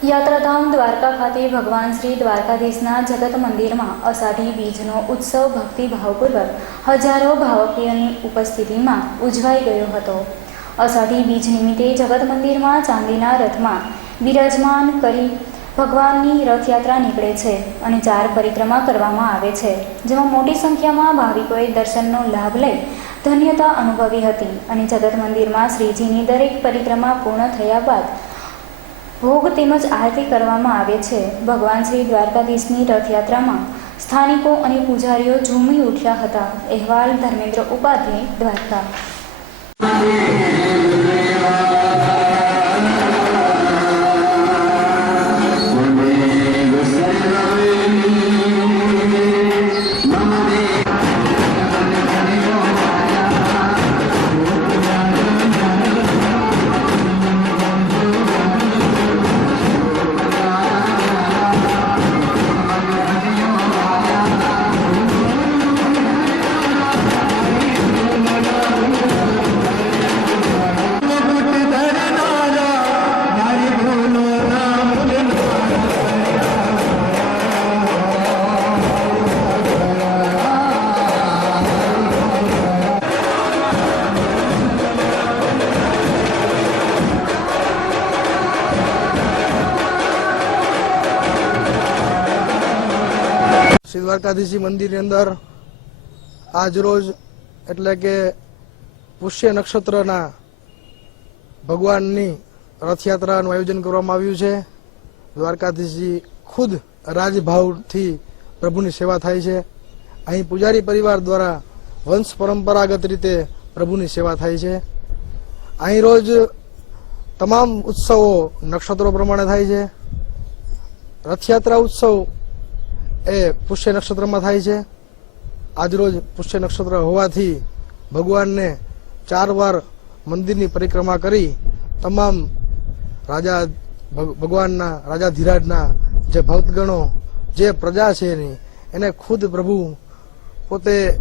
યાત્રાધામ દ્વારકા ખાતે ભગવાન શ્રી દ્વારકાધીશના જગત મંદિરમાં અષાઢી બીજનો ઉત્સવ ભક્તિભાવપૂર્વક હજારો ભાવકીઓની ઉપસ્થિતિમાં ઉજવાઈ ગયો હતો. અષાઢી બીજ નિમિત્તે જગત મંદિરમાં ચાંદીના રથમાં બિરાજમાન કરી ભગવાનની રથયાત્રા નીકળે છે અને ચાર પરિક્રમા કરવામાં આવે છે, જેમાં મોટી સંખ્યામાં ભાવિકોએ દર્શનનો લાભ લઈ ધન્યતા અનુભવી હતી અને જગત મંદિરમાં શ્રીજીની દરેક પરિક્રમા પૂર્ણ થયા બાદ ભોગ તેમજ આરતી કરવામાં આવે છે. ભગવાન શ્રી દ્વારકાધીશની રથયાત્રામાં સ્થાનિકો અને પૂજારીઓ ઝૂમી ઉઠ્યા હતા. અહેવાલ ધર્મેન્દ્ર ઉપાધ્યાય, દ્વારકા. શ્રી દ્વારકાધીશજી મંદિરની અંદર આજ રોજ એટલે કે પુષ્ય નક્ષત્રના ભગવાનની રથયાત્રાનું આયોજન કરવામાં આવ્યું છે. દ્વારકાધીશજી ખુદ રાજભાવથી પ્રભુની સેવા થાય છે. અહીં પૂજારી પરિવાર દ્વારા વંશ પરંપરાગત રીતે પ્રભુની સેવા થાય છે. અહીં રોજ તમામ ઉત્સવો નક્ષત્રો પ્રમાણે થાય છે. રથયાત્રા ઉત્સવ એ પુષ્ય નક્ષત્રમાં થાય છે. આજરોજ પુષ્ય નક્ષત્ર હોવાથી ભગવાનને ચાર વાર મંદિરની પરિક્રમા કરી તમામ રાજા ભગવાનના, રાજા ધીરાજના જે ભક્તગણો, જે પ્રજા છે એની, એને ખુદ પ્રભુ પોતે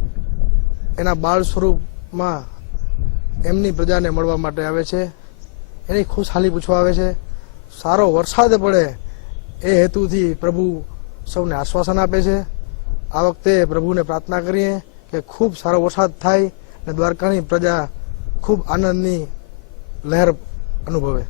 એના બાળ સ્વરૂપમાં એમની પ્રજાને મળવા માટે આવે છે. એની ખુશહાલી પૂછવા આવે છે. સારો વરસાદ પડે એ હેતુથી પ્રભુ સૌને આશ્વાસન આપે છે. આ વખતે પ્રભુને પ્રાર્થના કરીએ કે ખૂબ સારો વરસાદ થાય અને દ્વારકાની પ્રજા ખૂબ આનંદની લહેર અનુભવે.